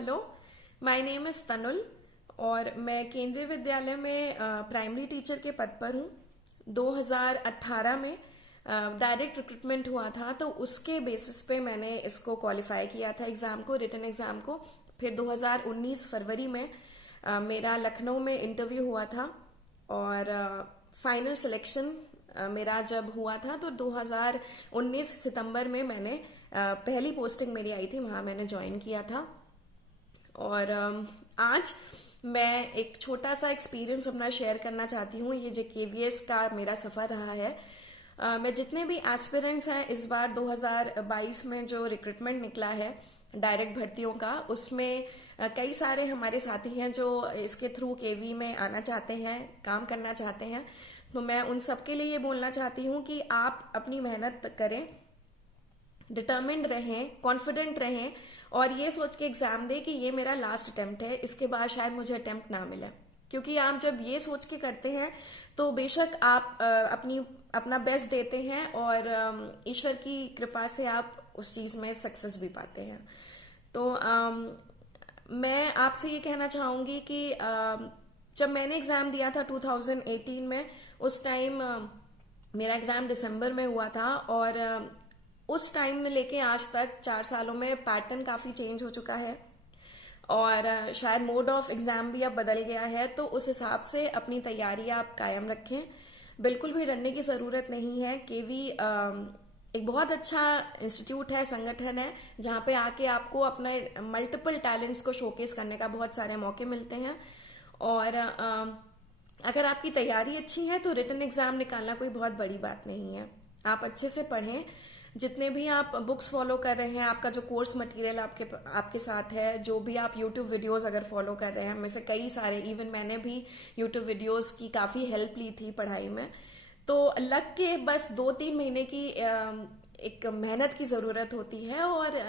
Hello. My name is तनुल और मैं केंद्रीय विद्यालय में प्राइमरी टीचर के पद पर हूँ। 2018 में डायरेक्ट रिक्रूटमेंट हुआ था, तो उसके बेसिस पे मैंने इसको क्वालिफाई किया था, एग्ज़ाम को, रिटन एग्ज़ाम को। फिर 2019 फरवरी में मेरा लखनऊ में इंटरव्यू हुआ था और फाइनल सिलेक्शन मेरा जब हुआ था तो 2019 सितंबर में मैंने पहली पोस्टिंग मेरी आई थी, वहाँ मैंने ज्वाइन किया था। और आज मैं एक छोटा सा एक्सपीरियंस अपना शेयर करना चाहती हूँ। ये जो केवीएस का मेरा सफ़र रहा है, मैं जितने भी एस्पिरेंट्स हैं इस बार 2022 में जो रिक्रूटमेंट निकला है डायरेक्ट भर्तियों का, उसमें कई सारे हमारे साथी हैं जो इसके थ्रू केवी में आना चाहते हैं, काम करना चाहते हैं। तो मैं उन सबके लिए ये बोलना चाहती हूँ कि आप अपनी मेहनत करें, डिटर्मिन्ड रहें, कॉन्फिडेंट रहें और ये सोच के एग्जाम दें कि ये मेरा लास्ट अटेम्प्ट है, इसके बाद शायद मुझे अटेम्प्ट ना मिले। क्योंकि आप जब ये सोच के करते हैं तो बेशक आप अपना बेस्ट देते हैं और ईश्वर की कृपा से आप उस चीज़ में सक्सेस भी पाते हैं। तो मैं आपसे ये कहना चाहूँगी कि जब मैंने एग्ज़ाम दिया था 2018 में, उस टाइम मेरा एग्ज़ाम दिसंबर में हुआ था और उस टाइम में लेके आज तक 4 सालों में पैटर्न काफ़ी चेंज हो चुका है और शायद मोड ऑफ एग्ज़ाम भी अब बदल गया है। तो उस हिसाब से अपनी तैयारी आप कायम रखें, बिल्कुल भी डरने की ज़रूरत नहीं है। केवी एक बहुत अच्छा इंस्टीट्यूट है, संगठन है, जहाँ पे आके आपको अपने मल्टीपल टैलेंट्स को शोकेस करने का बहुत सारे मौके मिलते हैं। और अगर आपकी तैयारी अच्छी है तो रिटन एग्ज़ाम निकालना कोई बहुत बड़ी बात नहीं है। आप अच्छे से पढ़ें, जितने भी आप बुक्स फॉलो कर रहे हैं, आपका जो कोर्स मटेरियल आपके साथ है, जो भी आप यूट्यूब वीडियोस अगर फॉलो कर रहे हैं, में से कई सारे, इवन मैंने भी यूट्यूब वीडियोस की काफ़ी हेल्प ली थी पढ़ाई में। तो लग के बस 2-3 महीने की एक मेहनत की ज़रूरत होती है और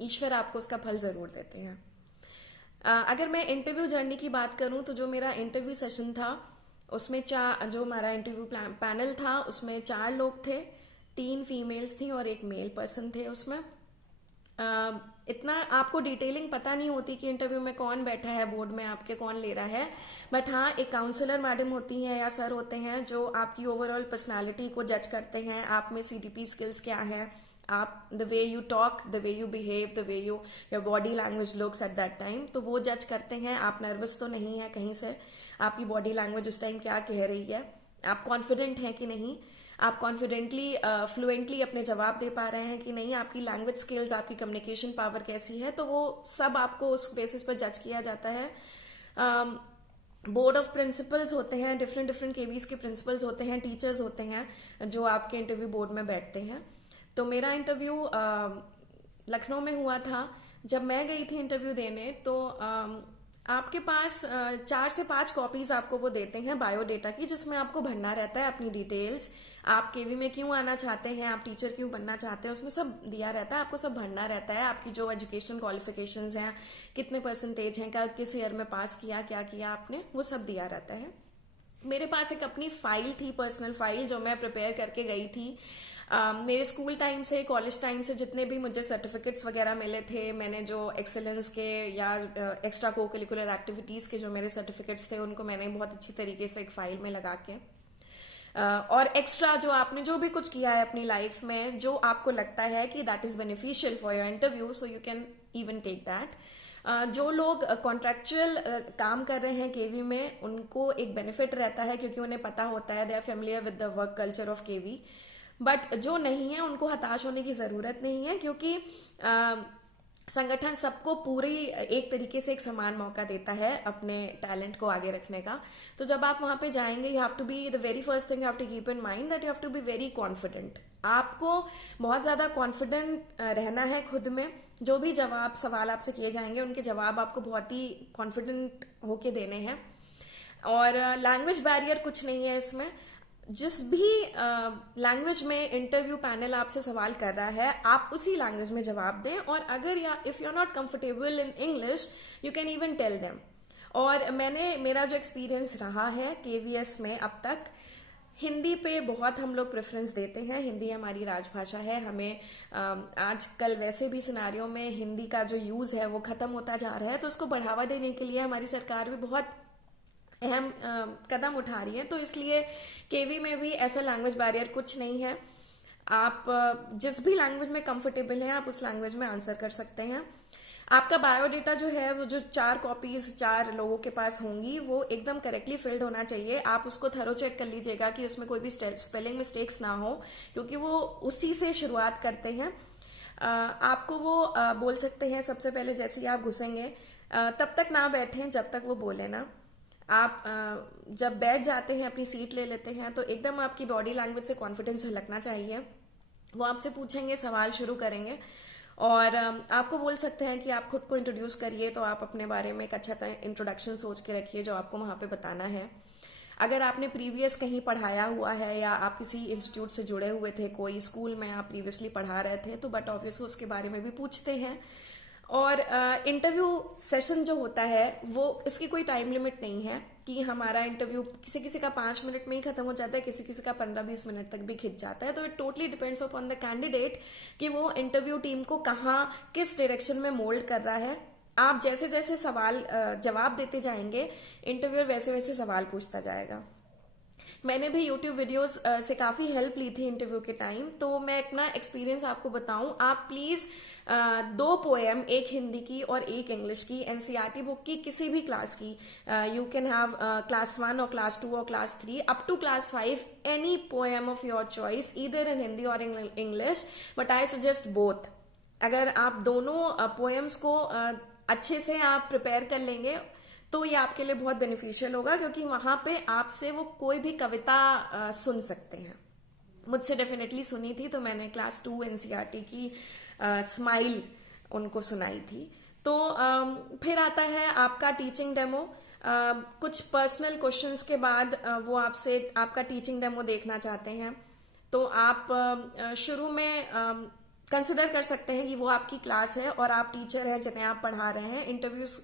ईश्वर आपको उसका फल ज़रूर देते हैं। अगर मैं इंटरव्यू जर्नी की बात करूं तो जो मेरा इंटरव्यू सेशन था उसमें जो हमारा इंटरव्यू पैनल था उसमें 4 लोग थे, 3 फीमेल्स थी और 1 मेल पर्सन थे उसमें। इतना आपको डिटेलिंग पता नहीं होती कि इंटरव्यू में कौन बैठा है, बोर्ड में आपके कौन ले रहा है, बट हाँ, एक काउंसलर मैडम होती हैं या सर होते हैं जो आपकी ओवरऑल पर्सनालिटी को जज करते हैं, आप में सीडीपी स्किल्स क्या हैं, आप the way you talk, the way you behave, the way your body language looks at that time, तो वो जज करते हैं आप नर्वस तो नहीं है कहीं से, आपकी बॉडी लैंग्वेज उस टाइम क्या कह रही है, आप कॉन्फिडेंट हैं कि नहीं, आप कॉन्फिडेंटली फ्लुएंटली अपने जवाब दे पा रहे हैं कि नहीं, आपकी लैंग्वेज स्किल्स, आपकी कम्युनिकेशन पावर कैसी है, तो वो सब आपको उस बेसिस पर जज किया जाता है। बोर्ड ऑफ प्रिंसिपल्स होते हैं, डिफरेंट डिफरेंट केवीज के प्रिंसिपल्स होते हैं, टीचर्स होते हैं जो आपके इंटरव्यू बोर्ड में बैठते हैं। तो मेरा इंटरव्यू लखनऊ में हुआ था। जब मैं गई थी इंटरव्यू देने तो आपके पास 4 से 5 कॉपीज आपको वो देते हैं बायोडेटा की, जिसमें आपको भरना रहता है अपनी डिटेल्स, आप केवी में क्यों आना चाहते हैं, आप टीचर क्यों बनना चाहते हैं, उसमें सब दिया रहता है, आपको सब भरना रहता है। आपकी जो एजुकेशन क्वालिफिकेशंस हैं, कितने परसेंटेज हैं, किस ईयर में पास किया, क्या किया आपने, वो सब दिया रहता है। मेरे पास एक अपनी फाइल थी, पर्सनल फाइल, जो मैं प्रिपेयर करके गई थी। मेरे स्कूल टाइम से, कॉलेज टाइम से जितने भी मुझे सर्टिफिकेट्स वगैरह मिले थे, मैंने जो एक्सेलेंस के या एक्स्ट्रा को करिकुलर एक्टिविटीज़ के जो मेरे सर्टिफिकेट्स थे, उनको मैंने बहुत अच्छी तरीके से एक फाइल में लगा के और एक्स्ट्रा जो आपने जो भी कुछ किया है अपनी लाइफ में, जो आपको लगता है कि that is beneficial for your interview, so you can even take that. जो लोग कॉन्ट्रेक्चुअल काम कर रहे हैं केवी में, उनको एक बेनिफिट रहता है क्योंकि उन्हें पता होता है, they are familiar with the work culture of KV. But जो नहीं है उनको हताश होने की ज़रूरत नहीं है, क्योंकि संगठन सबको पूरी एक तरीके से एक समान मौका देता है अपने टैलेंट को आगे रखने का। तो जब आप वहां पे जाएंगे, you have to be, the very first thing you have to keep in mind that you have to be very confident. आपको बहुत ज़्यादा कॉन्फिडेंट रहना है खुद में। जो भी सवाल आपसे किए जाएंगे, उनके जवाब आपको बहुत ही कॉन्फिडेंट होके देने हैं। और लैंग्वेज बैरियर कुछ नहीं है इसमें। जिस भी लैंग्वेज में इंटरव्यू पैनल आपसे सवाल कर रहा है, आप उसी लैंग्वेज में जवाब दें। और अगर if you are not comfortable in English, you can even tell them. और मेरा जो एक्सपीरियंस रहा है केवीएस में अब तक, हिंदी पे बहुत हम लोग प्रेफरेंस देते हैं। हिंदी हमारी राजभाषा है। हमें आजकल वैसे भी सिनारियों में हिंदी का जो यूज़ है वो ख़त्म होता जा रहा है, तो उसको बढ़ावा देने के लिए हमारी सरकार भी बहुत अहम कदम उठा रही है। तो इसलिए केवी में भी ऐसा लैंग्वेज बैरियर कुछ नहीं है। आप जिस भी लैंग्वेज में कंफर्टेबल हैं आप उस लैंग्वेज में आंसर कर सकते हैं। आपका बायोडेटा जो है वो जो 4 कॉपीज 4 लोगों के पास होंगी वो एकदम करेक्टली फिल्ड होना चाहिए। आप उसको थरो चेक कर लीजिएगा कि उसमें कोई भी स्पेलिंग मिस्टेक्स ना हो, क्योंकि वो उसी से शुरुआत करते हैं। आपको वो बोल सकते हैं सबसे पहले जैसे ही आप घुसेंगे तब तक ना बैठें जब तक वो बोले ना। आप जब बैठ जाते हैं अपनी सीट ले लेते हैं तो एकदम आपकी बॉडी लैंग्वेज से कॉन्फिडेंस झलकना चाहिए। वो आपसे पूछेंगे, सवाल शुरू करेंगे और आपको बोल सकते हैं कि आप खुद को इंट्रोड्यूस करिए, तो आप अपने बारे में एक अच्छा इंट्रोडक्शन सोच के रखिए जो आपको वहाँ पे बताना है। अगर आपने प्रीवियस कहीं पढ़ाया हुआ है या आप किसी इंस्टीट्यूट से जुड़े हुए थे, कोई स्कूल में आप प्रीवियसली पढ़ा रहे थे, तो बट ऑब्वियसली उसके बारे में भी पूछते हैं। और इंटरव्यू सेशन जो होता है वो इसकी कोई टाइम लिमिट नहीं है कि हमारा इंटरव्यू किसी किसी का 5 मिनट में ही खत्म हो जाता है, किसी किसी का 15-20 मिनट तक भी खिंच जाता है। तो it totally depends upon the candidate कि वो इंटरव्यू टीम को कहाँ किस डायरेक्शन में मोल्ड कर रहा है। आप जैसे जैसे सवाल जवाब देते जाएंगे इंटरव्यूअर वैसे वैसे सवाल पूछता जाएगा। मैंने भी यूट्यूब वीडियोस से काफ़ी हेल्प ली थी इंटरव्यू के टाइम, तो मैं अपना एक्सपीरियंस आपको बताऊं। आप प्लीज़ 2 पोएम, एक हिंदी की और एक इंग्लिश की, एनसीईआरटी बुक की किसी भी क्लास की, यू कैन हैव क्लास 1 और क्लास 2 और class 3 up to class 5, any poem of your choice either in Hindi or English, but I suggest both. अगर आप दोनों पोएम्स को अच्छे से आप प्रिपेयर कर लेंगे तो ये आपके लिए बहुत बेनिफिशियल होगा, क्योंकि वहां पे आपसे वो कोई भी कविता सुन सकते हैं। मुझसे डेफिनेटली सुनी थी, तो मैंने क्लास 2 एनसीईआरटी की स्माइल उनको सुनाई थी। तो फिर आता है आपका टीचिंग डेमो। कुछ पर्सनल क्वेश्चंस के बाद वो आपसे आपका टीचिंग डेमो देखना चाहते हैं। तो आप शुरू में कंसिडर कर सकते हैं कि वो आपकी क्लास है और आप टीचर हैं जिन्हें आप पढ़ा रहे हैं।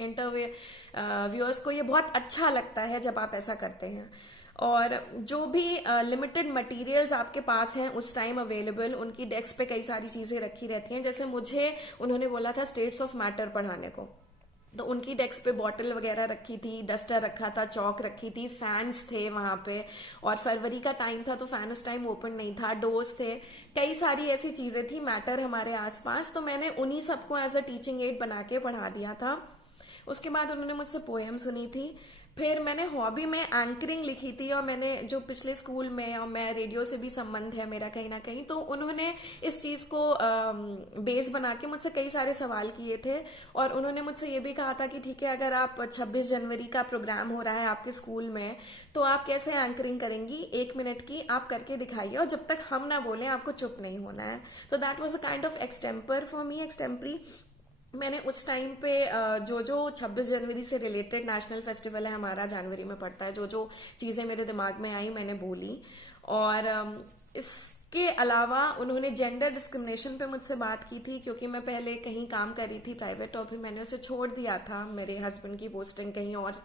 इंटरव्यूअर्स को ये बहुत अच्छा लगता है जब आप ऐसा करते हैं। और जो भी लिमिटेड मटेरियल्स आपके पास हैं उस टाइम अवेलेबल, उनकी डेस्क पे कई सारी चीज़ें रखी रहती हैं। जैसे मुझे उन्होंने बोला था स्टेट्स ऑफ मैटर पढ़ाने को, तो उनकी डेस्क पे बॉटल वगैरह रखी थी, डस्टर रखा था, चौक रखी थी, फैंस थे वहां पे, और फरवरी का टाइम था तो फैन उस टाइम ओपन नहीं था, डोर्स थे, कई सारी ऐसी चीजें थी मैटर हमारे आसपास। तो मैंने उन्हीं सबको एज अ टीचिंग एड बना के पढ़ा दिया था। उसके बाद उन्होंने मुझसे पोएम सुनी थी। फिर मैंने हॉबी में एंकरिंग लिखी थी, और मैंने जो पिछले स्कूल में, और मैं रेडियो से भी संबंध है मेरा कहीं ना कहीं, तो उन्होंने इस चीज़ को बेस बना के मुझसे कई सारे सवाल किए थे। और उन्होंने मुझसे ये भी कहा था कि ठीक है, अगर आप 26 जनवरी का प्रोग्राम हो रहा है आपके स्कूल में, तो आप कैसे एंकरिंग करेंगी, 1 मिनट की आप करके दिखाइए, और जब तक हम ना बोले आपको चुप नहीं होना है। तो that was a kind of extempore for me, extempore. मैंने उस टाइम पे जो 26 जनवरी से रिलेटेड नेशनल फेस्टिवल है हमारा, जनवरी में पड़ता है, जो चीज़ें मेरे दिमाग में आई मैंने बोली। और इसके अलावा उन्होंने जेंडर डिस्क्रिमिनेशन पे मुझसे बात की थी, क्योंकि मैं पहले कहीं काम कर रही थी प्राइवेट, और फिर मैंने उसे छोड़ दिया था, मेरे हस्बैंड की पोस्टिंग कहीं और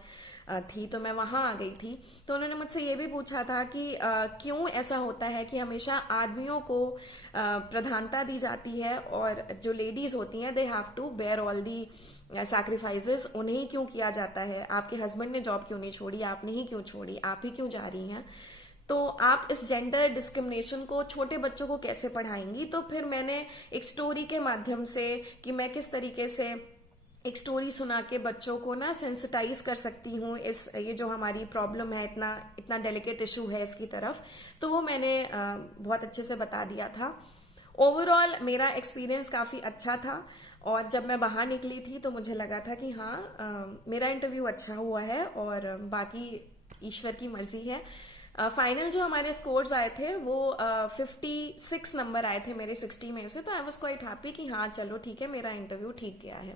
थी, तो मैं वहां आ गई थी। तो उन्होंने मुझसे ये भी पूछा था कि क्यों ऐसा होता है कि हमेशा आदमियों को प्रधानता दी जाती है, और जो लेडीज होती हैं they have to bear all the sacrifices, उन्हें ही क्यों किया जाता है। आपके हस्बैंड ने जॉब क्यों नहीं छोड़ी, आपने ही क्यों छोड़ी, आप ही क्यों जा रही हैं। तो आप इस जेंडर डिस्क्रिमिनेशन को छोटे बच्चों को कैसे पढ़ाएंगी। तो फिर मैंने एक स्टोरी के माध्यम से, कि मैं किस तरीके से एक स्टोरी सुना के बच्चों को ना सेंसिटाइज कर सकती हूँ इस ये जो हमारी प्रॉब्लम है, इतना इतना डेलिकेट इशू है इसकी तरफ, तो वो मैंने बहुत अच्छे से बता दिया था। ओवरऑल मेरा एक्सपीरियंस काफ़ी अच्छा था, और जब मैं बाहर निकली थी तो मुझे लगा था कि हाँ मेरा इंटरव्यू अच्छा हुआ है, और बाकी ईश्वर की मर्जी है। फाइनल जो हमारे स्कोर्स आए थे वो 56 नंबर आए थे मेरे 60 में से, तो आई वॉज क्वाइट हैप्पी कि हाँ चलो ठीक है, मेरा इंटरव्यू ठीक गया है।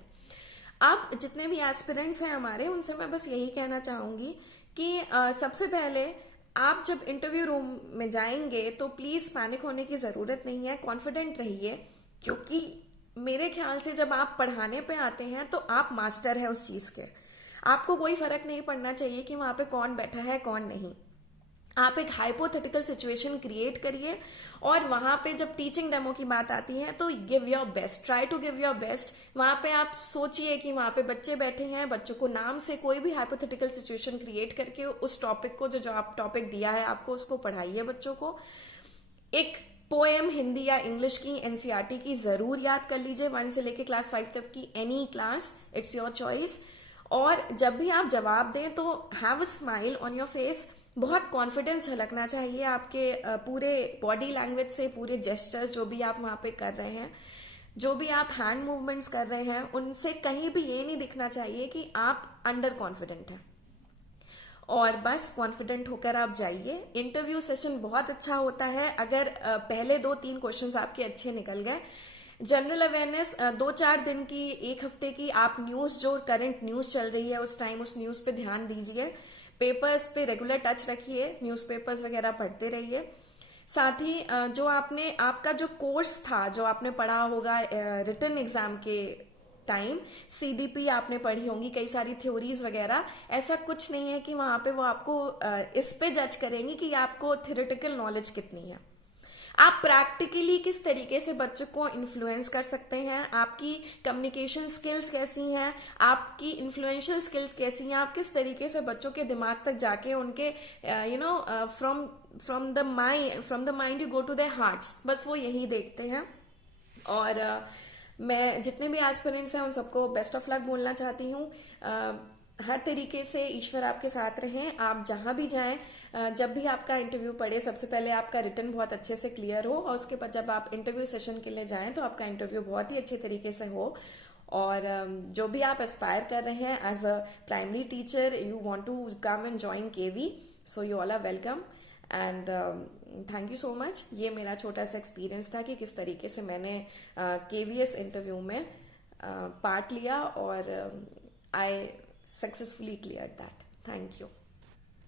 अब जितने भी एस्पिरेंट्स हैं हमारे, उनसे मैं बस यही कहना चाहूंगी कि सबसे पहले आप जब इंटरव्यू रूम में जाएंगे तो प्लीज पैनिक होने की जरूरत नहीं है, कॉन्फिडेंट रहिए, क्योंकि मेरे ख्याल से जब आप पढ़ाने पे आते हैं तो आप मास्टर है उस चीज के। आपको कोई फर्क नहीं पड़ना चाहिए कि वहां पे कौन बैठा है कौन नहीं। आप एक हाइपोथेटिकल सिचुएशन क्रिएट करिए और वहां पे जब टीचिंग डेमो की बात आती है तो give your best, try to give your best. वहां पे आप सोचिए कि वहां पे बच्चे बैठे हैं, बच्चों को नाम से कोई भी हाइपोथेटिकल सिचुएशन क्रिएट करके उस टॉपिक को जो आप टॉपिक दिया है आपको उसको पढ़ाइए बच्चों को। एक पोएम हिंदी या इंग्लिश की एनसीईआरटी की जरूर याद कर लीजिए, 1 से लेके क्लास 5 तक की, any class, it's your choice. और जब भी आप जवाब दें तो have a smile on your face, बहुत कॉन्फिडेंस झलकना चाहिए आपके पूरे बॉडी लैंग्वेज से, पूरे जेस्चर्स जो भी आप वहां पे कर रहे हैं, जो भी आप हैंड मूवमेंट्स कर रहे हैं, उनसे कहीं भी ये नहीं दिखना चाहिए कि आप अंडर कॉन्फिडेंट हैं। और बस कॉन्फिडेंट होकर आप जाइए। इंटरव्यू सेशन बहुत अच्छा होता है अगर पहले 2-3 क्वेश्चंस आपके अच्छे निकल गए। जनरल अवेयरनेस 2-4 दिन की, 1 हफ्ते की, आप न्यूज, जो करंट न्यूज चल रही है उस टाइम उस न्यूज पे ध्यान दीजिए। पेपर्स पे रेगुलर टच रखिए, न्यूज़पेपर्स वगैरह पढ़ते रहिए। साथ ही जो आपका जो कोर्स था, जो आपने पढ़ा होगा रिटन एग्जाम के टाइम, सीडीपी आपने पढ़ी होंगी, कई सारी थ्योरीज वगैरह, ऐसा कुछ नहीं है कि वहां पे वो आपको इस पे जज करेंगी कि आपको थ्योरेटिकल नॉलेज कितनी है। आप प्रैक्टिकली किस तरीके से बच्चों को इन्फ्लुएंस कर सकते हैं, आपकी कम्युनिकेशन स्किल्स कैसी हैं, आपकी इन्फ्लुएंशियल स्किल्स कैसी हैं, आप किस तरीके से बच्चों के दिमाग तक जाके उनके from the mind you go to their hearts, बस वो यही देखते हैं। और मैं जितने भी एस्पिरेंट्स हैं उन सबको बेस्ट ऑफ लक बोलना चाहती हूँ। हर तरीके से ईश्वर आपके साथ रहें, आप जहां भी जाएं, जब भी आपका इंटरव्यू पड़े सबसे पहले आपका रिटन बहुत अच्छे से क्लियर हो, और उसके बाद जब आप इंटरव्यू सेशन के लिए जाएं तो आपका इंटरव्यू बहुत ही अच्छे तरीके से हो। और जो भी आप एस्पायर कर रहे हैं as a primary teacher, you want to come and join KV, so you all are welcome. And thank you so much. ये मेरा छोटा सा एक्सपीरियंस था कि किस तरीके से मैंने केवीएस इंटरव्यू में पार्ट लिया और I successfully clear that. Thank you.